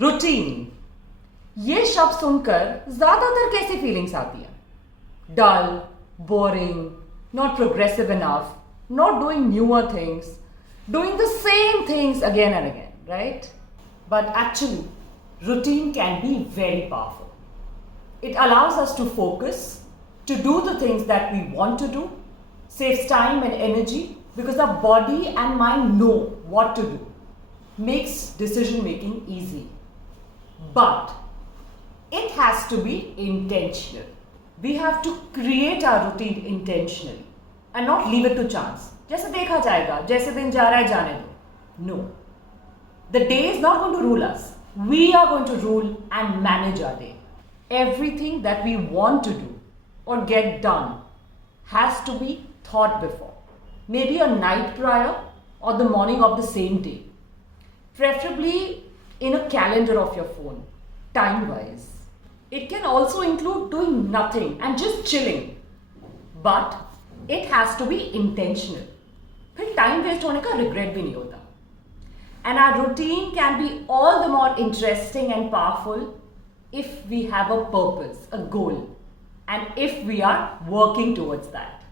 Routine, ये शब्द सुनकर ज्यादातर कैसी फीलिंग्स आती है? Dull, boring, not progressive enough, not doing newer things, doing the same things again and again, right? But actually routine can be very powerful. It allows us to focus, to do the things that we want to do, saves time and energy because our body and mind know what to do, makes decision making easy. But it has to be intentional. We have to create our routine intentionally and not leave it to chance. जैसे देखा जाएगा, जैसे दिन जा रहा है जाने दो. No. The day is not going to rule us. We are going to rule and manage our day. Everything that we want to do or get done has to be thought before. Maybe a night prior or the morning of the same day. Preferably in a calendar of your phone, time-wise. It can also include doing nothing and just chilling. But it has to be intentional. फिर time waste होने का regret भी नहीं होता. And our routine can be all the more interesting and powerful if we have a purpose, a goal, and if we are working towards that.